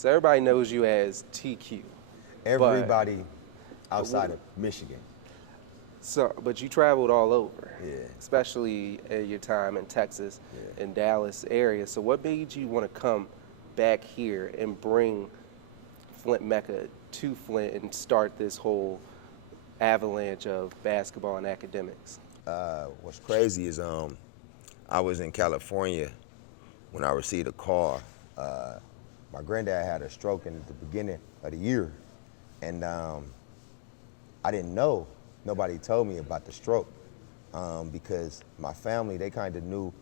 So everybody knows you as TQ, but Everybody outside of Michigan. but you traveled all over, Yeah, especially at your time in Texas yeah. and Dallas area. So what made you want to come back here and bring Flint Mecca to Flint and start this whole avalanche of basketball and academics? What's crazy is I was in California when I received a call. Uh, my granddad had a stroke in the beginning of the year, and I didn't know. Nobody told me about the stroke because my family, they kind of knew.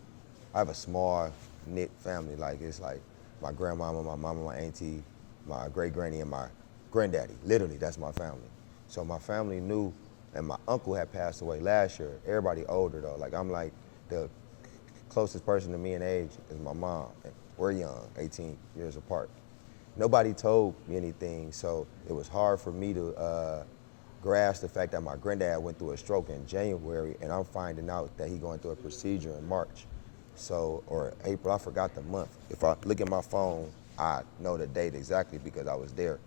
I have a small knit family. Like it's like my grandmama, my mama, my auntie, my great granny, and my granddaddy. Literally, that's my family. So my family knew, and my uncle had passed away last year. Everybody older though. Like I'm like the closest person to me in age is my mom. And we're young, 18 years apart. Nobody told me anything, so it was hard for me to grasp the fact that my granddad went through a stroke in January, and I'm finding out that he going through a procedure in March. So, or April, I forgot the month. If I look at my phone, I know the date exactly because I was there.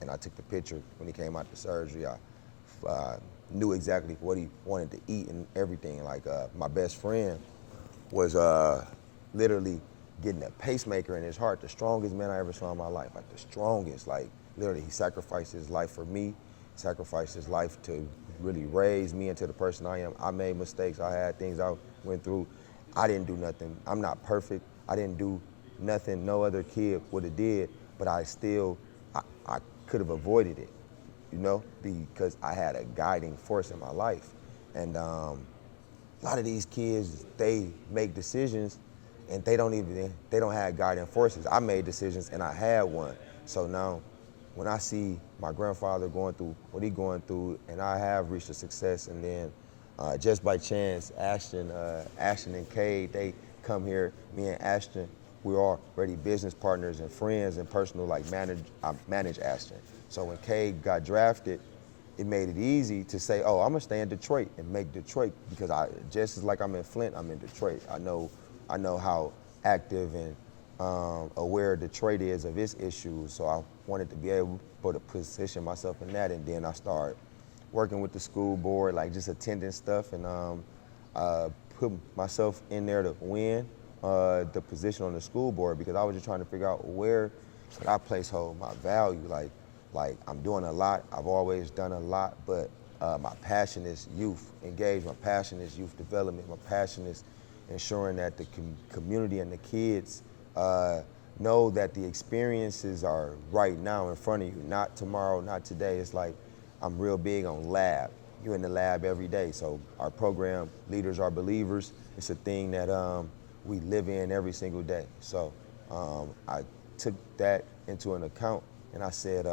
And I took the picture when he came out the surgery. I knew exactly what he wanted to eat and everything. Like my best friend was literally getting a pacemaker in his heart, the strongest man I ever saw in my life, like the strongest. Like literally, he sacrificed his life for me, sacrificed his life to really raise me into the person I am. I made mistakes, I had things I went through. I didn't do nothing. I'm not perfect. I didn't do nothing no other kid would have did, but I could have avoided it, you know, because I had a guiding force in my life. And a lot of these kids, they make decisions and they don't have guiding forces. I made decisions and I had one. So now when I see my grandfather going through what he going through and I have reached a success, and then just by chance, Ashton and Cade, they come here, me and Ashton, we're already business partners and friends and personal, like I manage Ashton. So when Cade got drafted, it made it easy to say, oh, I'm gonna stay in Detroit and make Detroit, because just as like I'm in Flint, I'm in Detroit. I know how active and aware Detroit is of its issues. So I wanted to be able to position myself in that, and then I started working with the school board, like just attending stuff, and put myself in there to win the position on the school board, because I was just trying to figure out where could I place hold my value. Like I'm doing a lot, I've always done a lot, but my passion is youth engagement, my passion is youth development, my passion is ensuring that the community and the kids know that the experiences are right now in front of you, not tomorrow, not today. It's like I'm real big on lab. You're in the lab every day. So our program, Leaders Are Believers, it's a thing that we live in every single day. So I took that into an account, and I said,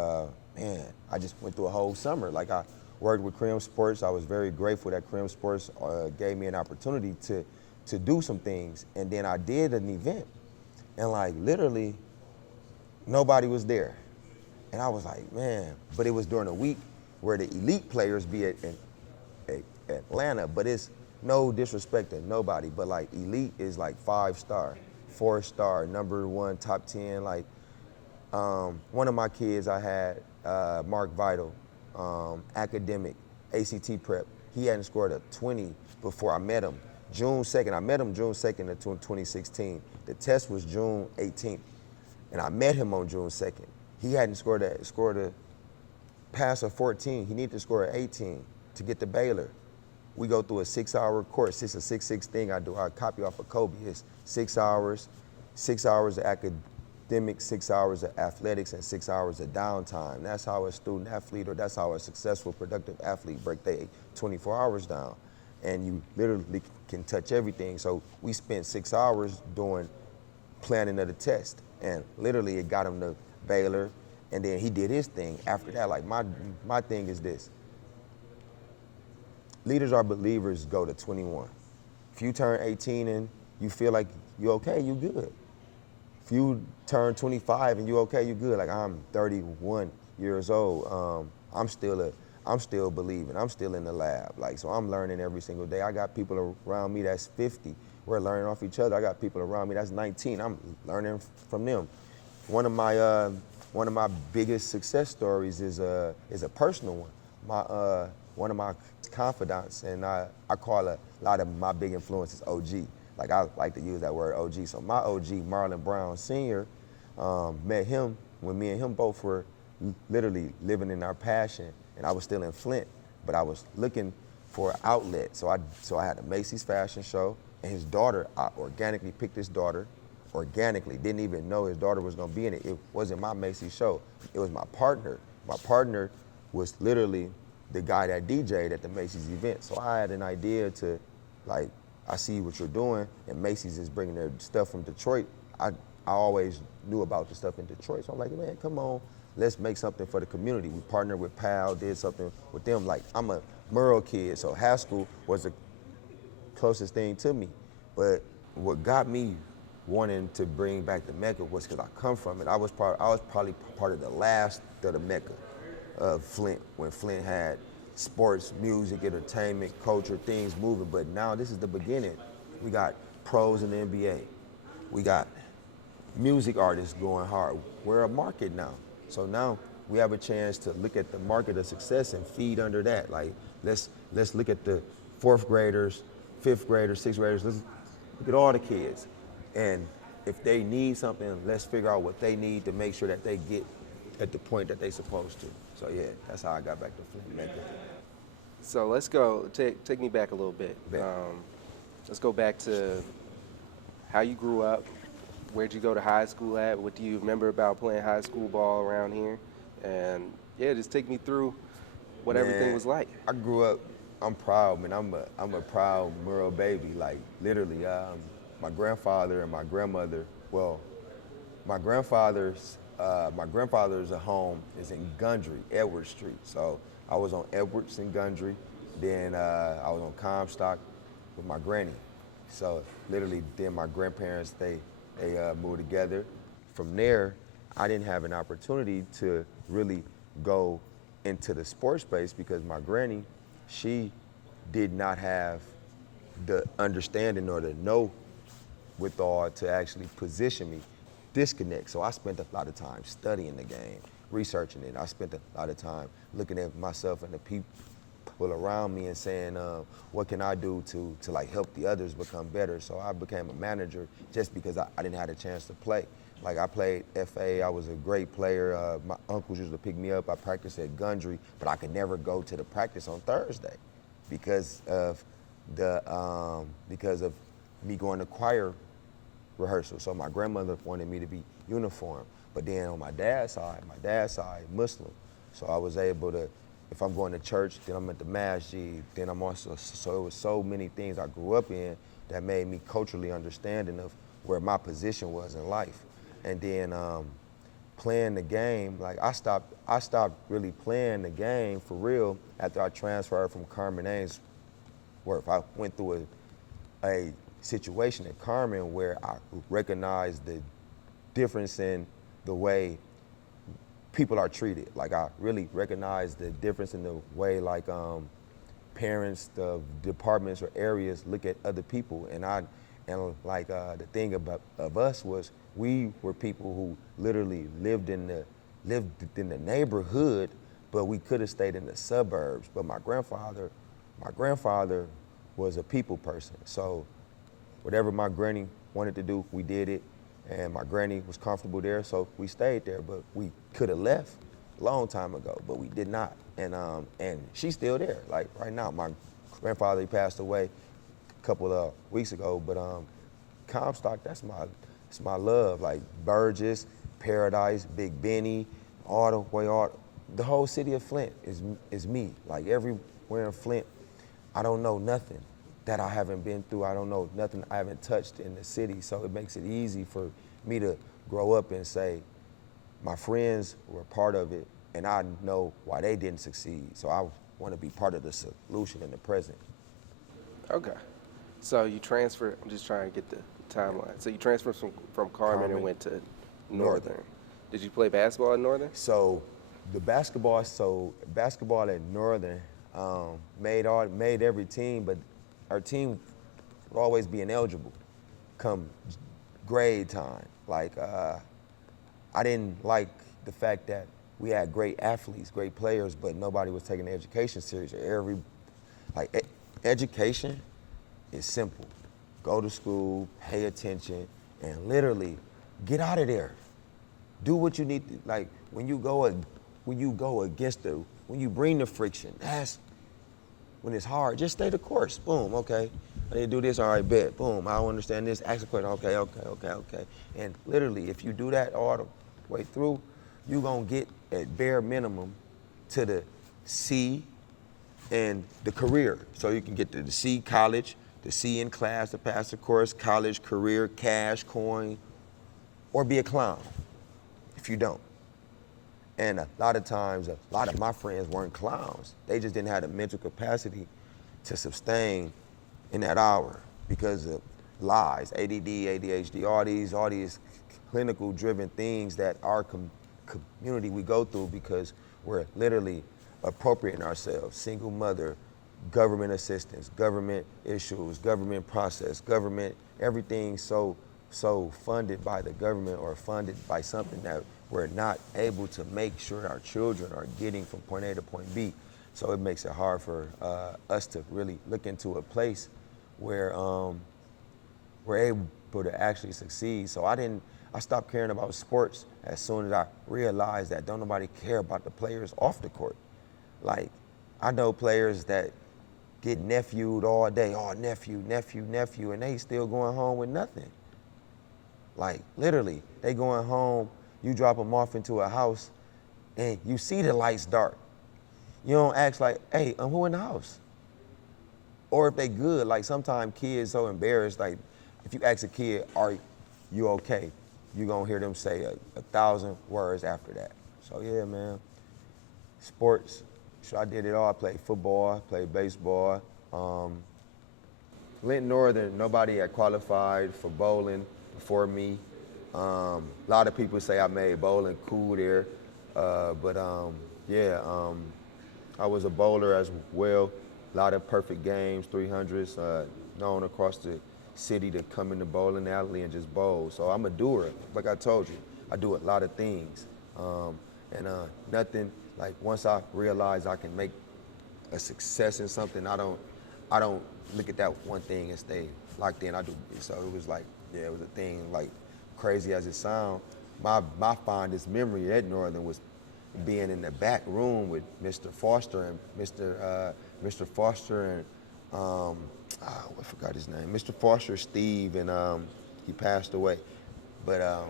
man, I just went through a whole summer. Like I worked with Crim Sports. I was very grateful that Crim Sports gave me an opportunity to do some things. And then I did an event, and like literally nobody was there. And I was like, man, but it was during a week where the elite players be at Atlanta, but it's no disrespect to nobody, but like elite is like 5-star, 4-star, number one, top 10. Like one of my kids I had, Mark Vital, academic, ACT prep. He hadn't scored a 20 before I met him. June 2nd, I met him June 2nd of 2016. The test was June 18th, and I met him on June 2nd. He hadn't scored a pass of 14. He needed to score an 18 to get to Baylor. We go through a 6-hour course. It's a 6-6 thing I do. I copy off of Kobe. It's 6 hours, 6 hours of academics, 6 hours of athletics, and 6 hours of downtime. That's how a student athlete, or that's how a successful, productive athlete break their 24 hours down. And you literally can touch everything. So we spent 6 hours doing planning of the test. And literally it got him to Baylor, and then he did his thing. After that, like my thing is this. Leaders Are Believers go to 21. If you turn 18 and you feel like you're okay, you good. If you turn 25 and you're okay, you good. Like I'm 31 years old. I'm still believing. I'm still in the lab. Like, so I'm learning every single day. I got people around me that's 50. We're learning off each other. I got people around me that's 19. I'm learning from them. One of my one of my biggest success stories is a personal one. One of my confidants, and I call a lot of my big influences OG. Like I like to use that word OG. So my OG, Marlon Brown Sr., met him when me and him both were literally living in our passion, and I was still in Flint, but I was looking for an outlet. So I had a Macy's fashion show, and his daughter, I organically picked his daughter, organically, didn't even know his daughter was gonna be in it. It wasn't my Macy's show, it was my partner. My partner was literally the guy that DJ'd at the Macy's event. So I had an idea to, like, I see what you're doing, and Macy's is bringing their stuff from Detroit. I always knew about the stuff in Detroit, so I'm like, man, come on, let's make something for the community. We partnered with PAL, did something with them. Like, I'm a Merle kid, so Haskell was the closest thing to me. But what got me wanting to bring back the Mecca was because I come from it. I was probably part of the last of the Mecca of Flint, when Flint had sports, music, entertainment, culture, things moving. But now this is the beginning. We got pros in the NBA. We got music artists going hard. We're a market now. So now we have a chance to look at the market of success and feed under that. Like, let's look at the fourth graders, fifth graders, sixth graders. Let's look at all the kids. And if they need something, let's figure out what they need to make sure that they get at the point that they're supposed to. So yeah, that's how I got back to Flint Mecca. So let's go, take me back a little bit. Let's go back to how you grew up. Where'd you go to high school at? What do you remember about playing high school ball around here? And yeah, just take me through what everything was like. I grew up, I'm proud, man. I'm a proud Merle baby. Like, literally, my grandfather and my grandmother, well, my grandfather's home is in Gundry, Edward Street. So I was on Edwards and Gundry. Then I was on Comstock with my granny. So literally, then my grandparents, they moved together. From there, I didn't have an opportunity to really go into the sports space because my granny, she did not have the understanding or the know withal to actually position me. Disconnect. So I spent a lot of time studying the game, researching it. I spent a lot of time looking at myself and the people around me and saying, what can I do to like help the others become better? So I became a manager just because I didn't have a chance to play. Like, I played FA, I was a great player. My uncles used to pick me up. I practiced at Gundry, but I could never go to the practice on Thursday because of me going to choir rehearsal. So my grandmother wanted me to be uniform. But then on my dad's side, Muslim. So I was able to, if I'm going to church, then I'm at the masjid, then I'm also, so it was so many things I grew up in that made me culturally understanding of where my position was in life. And then playing the game, like I stopped really playing the game for real after I transferred from Carmen Ainsworth. I went through a situation at Carmen where I recognized the difference in the way people are treated. Like, I really recognized the difference in the way, like, parents, the departments or areas look at other people. And the thing of us was we were people who literally lived in the neighborhood, but we could have stayed in the suburbs. But my grandfather was a people person. So whatever my granny wanted to do, we did it. And my granny was comfortable there, so we stayed there. But we could have left a long time ago, but we did not. And she's still there. Like, right now, my grandfather, he passed away a couple of weeks ago. But Comstock, that's my love. Like, Burgess, Paradise, Big Benny, the whole city of Flint is me. Like, everywhere in Flint, I don't know nothing that I haven't been through. I don't know nothing I haven't touched in the city. So it makes it easy for me to grow up and say, my friends were part of it, and I know why they didn't succeed. So I want to be part of the solution in the present. Okay. So you transferred, I'm just trying to get the timeline. So you transferred from Carmen and went to Northern. Did you play basketball at Northern? So basketball at Northern made every team, but our team would always be ineligible come grade time. Like, I didn't like the fact that we had great athletes, great players, but nobody was taking the education serious. Education is simple. Go to school, pay attention, and literally get out of there. Do what you need to, like when you go when you bring the friction, that's when it's hard. Just stay the course. Boom, okay. I need to do this, all right, bet. Boom, I don't understand this, ask a question, okay. And literally, if you do that all the way through, you're gonna get at bare minimum to the C and the career. So you can get to the C, college, the C in class to pass the course, college, career, cash, coin, or be a clown if you don't. And a lot of times, a lot of my friends weren't clowns. They just didn't have the mental capacity to sustain in that hour because of lies, ADD, ADHD, all these clinical driven things that our community we go through because we're literally appropriating ourselves. Single mother, government assistance, government issues, government process, government, everything so funded by the government or funded by something that we're not able to make sure our children are getting from point A to point B. So it makes it hard for us to really look into a place where we're able to actually succeed. So I stopped caring about sports as soon as I realized that don't nobody care about the players off the court. Like, I know players that get nephewed all day, oh, nephew, and they still going home with nothing. Like, literally, they going home, you drop them off into a house, and you see the lights dark. You don't ask like, hey, who in the house? Or if they good, like sometimes kids so embarrassed, like if you ask a kid, are you okay? You gonna hear them say 1,000 words after that. So yeah, man, sports, so I did it all. I played football, played baseball. Linton Northern, nobody had qualified for bowling before me. A lot of people say I made bowling cool there, but I was a bowler as well. A lot of perfect games, 300s, known across the city to come in the bowling alley and just bowl. So I'm a doer. Like I told you, I do a lot of things. Nothing, like once I realize I can make a success in something, I don't look at that one thing and stay locked in. I do. So it was like, yeah, it was a thing, like crazy as it sounds. My fondest memory at Northern was being in the back room with Mr. Foster and Mr. Foster and I forgot his name. Mr. Foster, Steve, and he passed away. But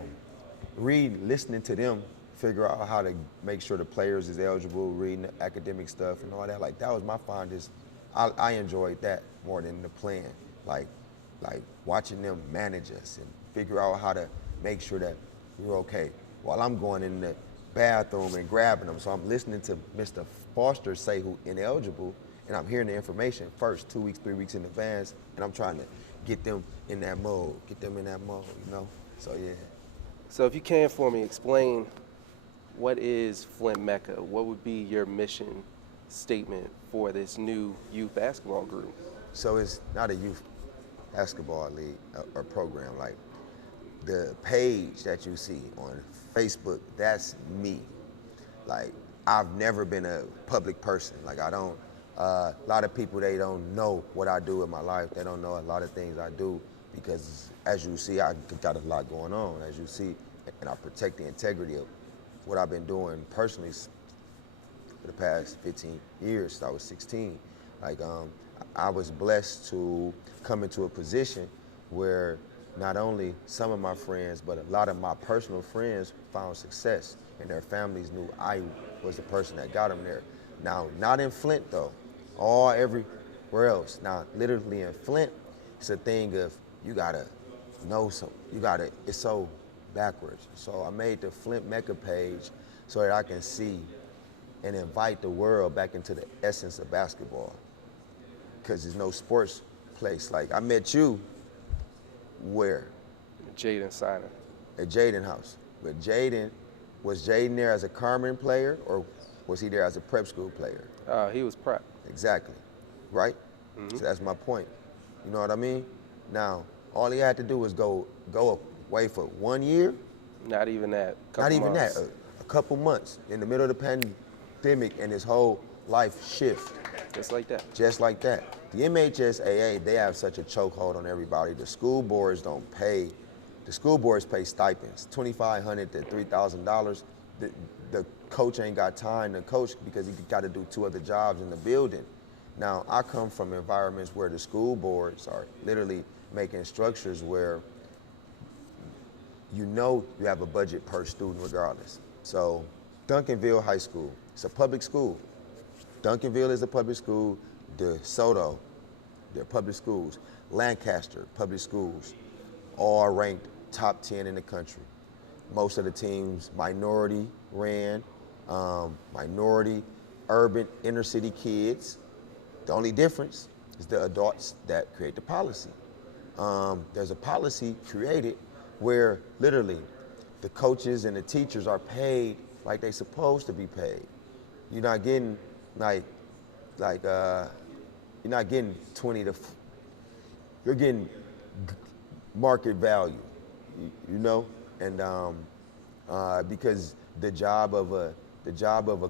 listening to them figure out how to make sure the players is eligible, reading the academic stuff and all that, like that was my fondest. I enjoyed that more than the playing. Like watching them manage us and figure out how to make sure that we're okay while I'm going in the bathroom and grabbing them. So I'm listening to Mr. Foster say who ineligible, and I'm hearing the information first, 2 weeks, 3 weeks in advance, and I'm trying to get them in that mode, you know? So yeah. So if you can for me, explain what is Flint Mecca? What would be your mission statement for this new youth basketball group? So it's not a youth basketball league or program. Like the page that you see on Facebook, that's me. Like I've never been a public person. Like I don't, a lot of people, they don't know what I do in my life. They don't know a lot of things I do because as you see, I got a lot going on, as you see, and I protect the integrity of what I've been doing personally for the past 15 years since I was 16. Like I was blessed to come into a position where not only some of my friends, but a lot of my personal friends found success and their families knew I was the person that got them there. Now, not in Flint though, everywhere else. Now, literally in Flint, it's a thing of you gotta know something. It's so backwards. So I made the Flint Mecca page so that I can see and invite the world back into the essence of basketball. Because there's no sports place. Like I met you where? Jaden Signer. At Jaden house. But was Jaden there as a Carmen player or was he there as a prep school player? He was prep. Exactly, right? Mm-hmm. So that's my point. You know what I mean? Now, all he had to do was go away for 1 year. Not even that. Not even months. that. A a couple months in the middle of the pandemic, and his whole life shift. Just like that. Just like that. The MHSAA, they have such a chokehold on everybody. The school boards don't pay. The school boards pay stipends, $2,500 to $3,000. The coach ain't got time to coach because he got to do 2 other jobs in the building. Now, I come from environments where the school boards are literally making structures where you know you have a budget per student regardless. So Duncanville High School, it's a public school. Duncanville is a public school. DeSoto, they're public schools. Lancaster, public schools, all ranked top 10 in the country. Most of the teams minority ran, minority, urban, inner city kids. The only difference is the adults that create the policy. There's a policy created where literally the coaches and the teachers are paid like they're supposed to be paid. You're not getting you're not getting 20 to, you're getting market value, you know? And because the job of a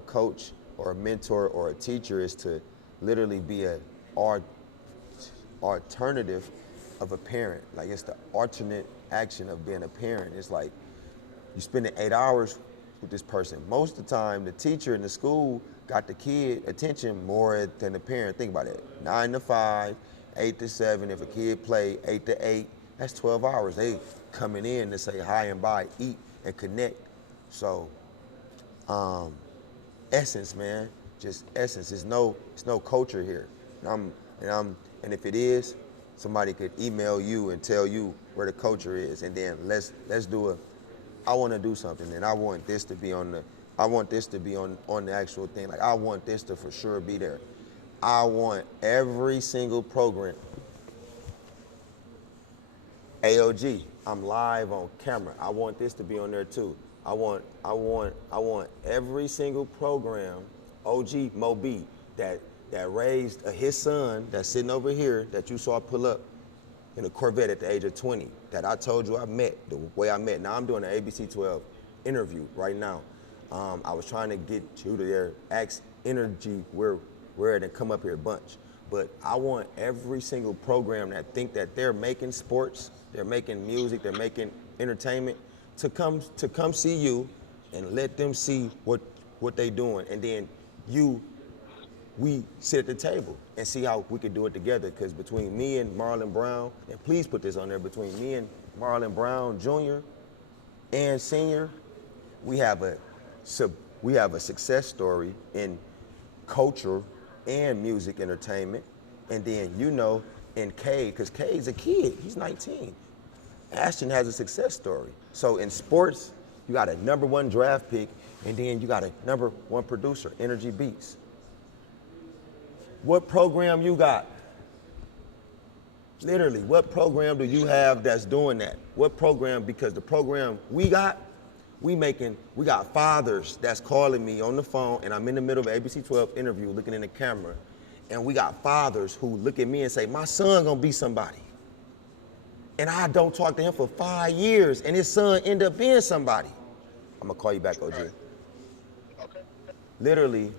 coach or a mentor or a teacher is to literally be a alternative of a parent. Like, it's the alternate action of being a parent. It's like you spending 8 hours with this person. Most of the time, the teacher in the school got the kid attention more than the parent. Think about it. 9 to 5, 8 to 7. If a kid play 8 to 8, that's 12 hours. They coming in to say hi and bye, eat and connect. So, essence, man, just essence. It's no culture here. And if it is, somebody could email you and tell you where the culture is, and then let's do I want to do something, and I want this to be on the actual thing. Like, I want this to for sure be there. I want every single program. AOG, I'm live on camera. I want this to be on there too. I want every single program, OG Moby, that raised his son that's sitting over here that you saw pull up in a Corvette at the age of 20, that I told you I met, the way I met. Now I'm doing an ABC 12 interview right now. I was trying to get you to there, ask Energy where to come up here a bunch. But I want every single program that think that they're making sports, they're making music, they're making entertainment, to come see you and let them see what they doing. And then we sit at the table and see how we can do it together. Because between me and Marlon Brown, and please put this on there, between me and Marlon Brown Jr. and Senior, we have a success story in culture and music entertainment. And then, in Cade, because Cade's a kid, he's 19. Ashton has a success story. So in sports, you got a #1 draft pick, and then you got a #1 producer, Energy Beats. What program you got? Literally, what program do you have that's doing that? What program? Because the program we got fathers that's calling me on the phone, and I'm in the middle of an ABC 12 interview looking in the camera, and we got fathers who look at me and say, my son gonna be somebody. And I don't talk to him for 5 years, and his son end up being somebody. I'm gonna call you back, OG. Okay. Literally,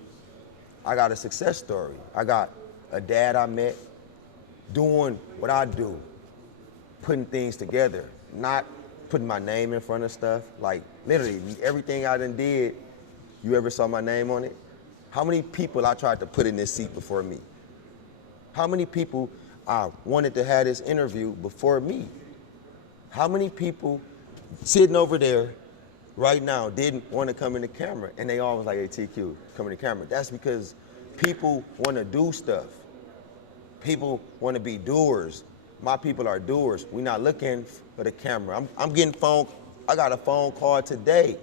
I got a success story. I got a dad I met doing what I do, putting things together, not putting my name in front of stuff. Like, literally, everything I done did, you ever saw my name on it? How many people I tried to put in this seat before me? How many people I wanted to have this interview before me? How many people sitting over there right now didn't want to come in the camera, and they all was like, hey, TQ, come in the camera? That's because people want to do stuff. People want to be doers. My people are doers. We're not looking for the camera. I'm getting I got a phone call today,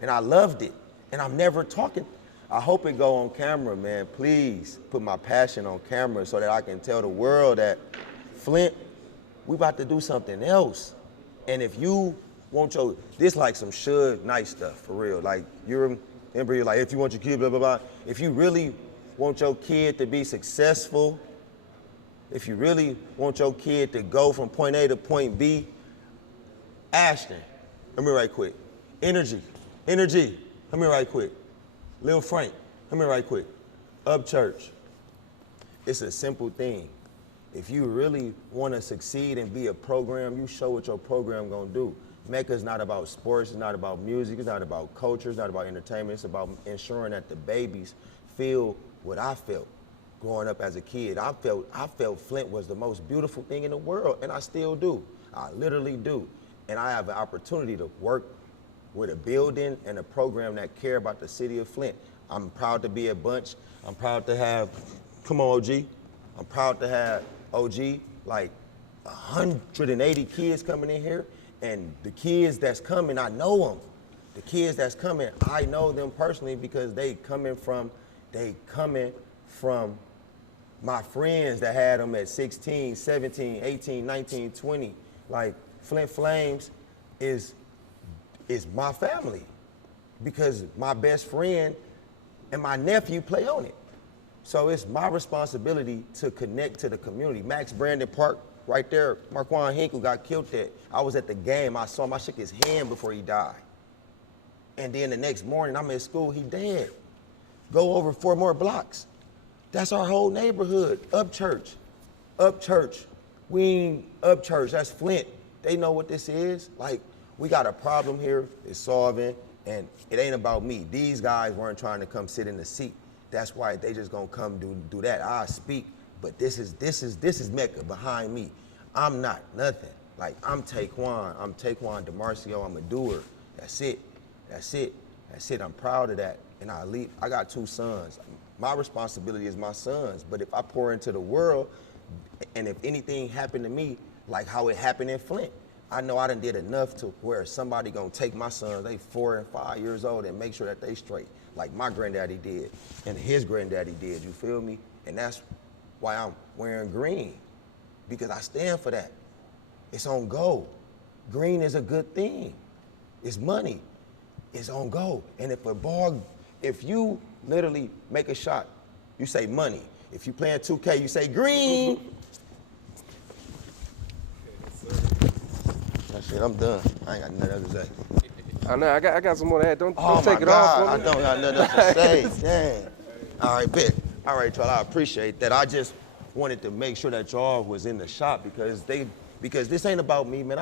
and I loved it, and I'm never talking. I hope it go on camera, man. Please put my passion on camera so that I can tell the world that, Flint, we about to do something else. And if you want this like some Suge Knight stuff, for real. Like, you're like, if you want your kid, blah, blah, blah. If you really want your kid to be successful, if you really want your kid to go from point A to point B, Ashton, let me right quick. Energy, Come here right quick. Lil Frank, come here right quick. Up church. It's a simple thing. If you really want to succeed and be a program, you show what your program gonna do. Mecca is not about sports, it's not about music, it's not about culture, it's not about entertainment, it's about ensuring that the babies feel what I felt growing up as a kid. I felt Flint was the most beautiful thing in the world, and I still do. I literally do. And I have an opportunity to work with a building and a program that care about the city of Flint. I'm proud to be a bunch. I'm proud to have, come on OG, I'm proud to have OG, like 180 kids coming in here, and the kids that's coming, I know them. The kids that's coming, I know them personally because they coming from my friends that had them at 16, 17, 18, 19, 20. Like Flint Flames is my family because my best friend and my nephew play on it. So it's my responsibility to connect to the community. Max Brandon Park, right there, Marquand Hinkle got killed there. I was at the game, I saw him, I shook his hand before he died. And then the next morning, I'm at school, he dead. Go over 4 more blocks. That's our whole neighborhood, Upchurch. We ain't Upchurch, that's Flint. They know what this is. Like, we got a problem here, it's solving, and it ain't about me. These guys weren't trying to come sit in the seat. That's why they just gonna come do that. I speak, but this is Mecca behind me. I'm not nothing. Like, I'm TaQuon Damerseo, I'm a doer. That's it. I'm proud of that. And I got 2 sons. My responsibility is my sons, but if I pour into the world, and if anything happened to me, like how it happened in Flint, I know I done did enough to where somebody gonna take my sons, they 4 and 5 years old, and make sure that they straight, like my granddaddy did, and his granddaddy did, you feel me? And that's why I'm wearing green, because I stand for that. It's on go. Green is a good thing. It's money. It's on go. And if you literally make a shot, you say money. If you playing 2K, you say green. That's it, I'm done. I ain't got nothing else to say. I know, I got some more to add. Don't Oh take it my off. God, I don't got nothing else to say. Dang. All right, bet. All right, y'all, I appreciate that. I just wanted to make sure that y'all was in the shop because this ain't about me, man.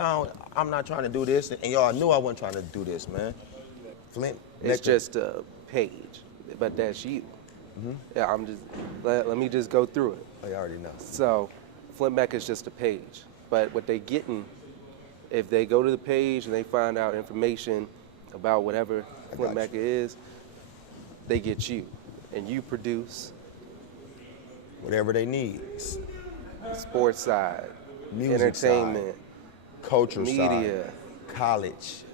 I'm not trying to do this, and y'all knew I wasn't trying to do this, man. Flint. It's just a page, but that's you. Yeah, let me just go through it. Oh, you already know. So, Flint Mecca is just a page, but what they getting, if they go to the page and they find out information about whatever Flint Mecca is, they get you, and you produce whatever they need. Sports side, Music entertainment, side, culture media, side, college,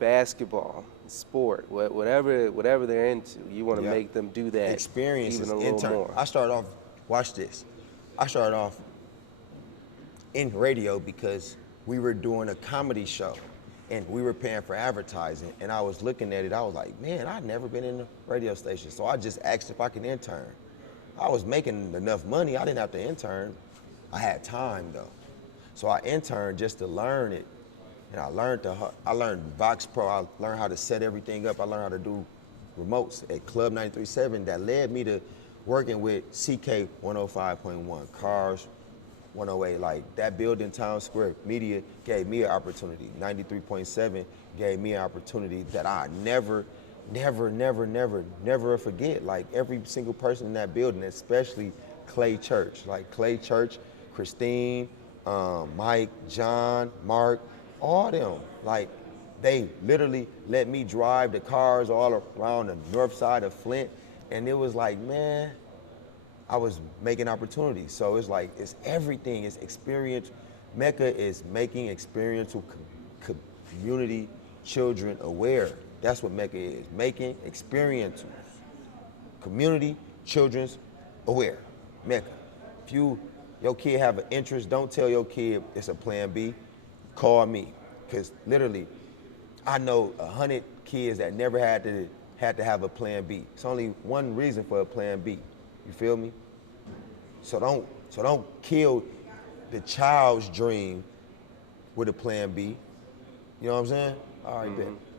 basketball, sport, whatever they're into. You want to make them do that. Experiences, even a little more. I started off. Watch this. I started off in radio because we were doing a comedy show, and we were paying for advertising. And I was looking at it. I was like, man, I've never been in a radio station, so I just asked if I could intern. I was making enough money. I didn't have to intern. I had time though, so I interned just to learn it. And I learned Vox Pro. I learned how to set everything up. I learned how to do remotes at Club 93.7. That led me to working with CK 105.1, Cars 108. Like that building, Town Square Media gave me an opportunity. 93.7 gave me an opportunity that I never forget. Like every single person in that building, especially Clay Church. Like Clay Church, Christine, Mike, John, Mark, all them, like they literally let me drive the cars all around the north side of Flint, and it was like, man, I was making opportunities. So it's like, it's everything, it's experience. Mecca is making experiential community children aware. That's what Mecca is, making experiential community children's aware. Mecca. If your kid have an interest, don't tell your kid it's a plan B. Call me, because literally, I know 100 kids that never had to have a plan B. It's only one reason for a plan B. You feel me? So don't kill the child's dream with a plan B. You know what I'm saying? All right, bet.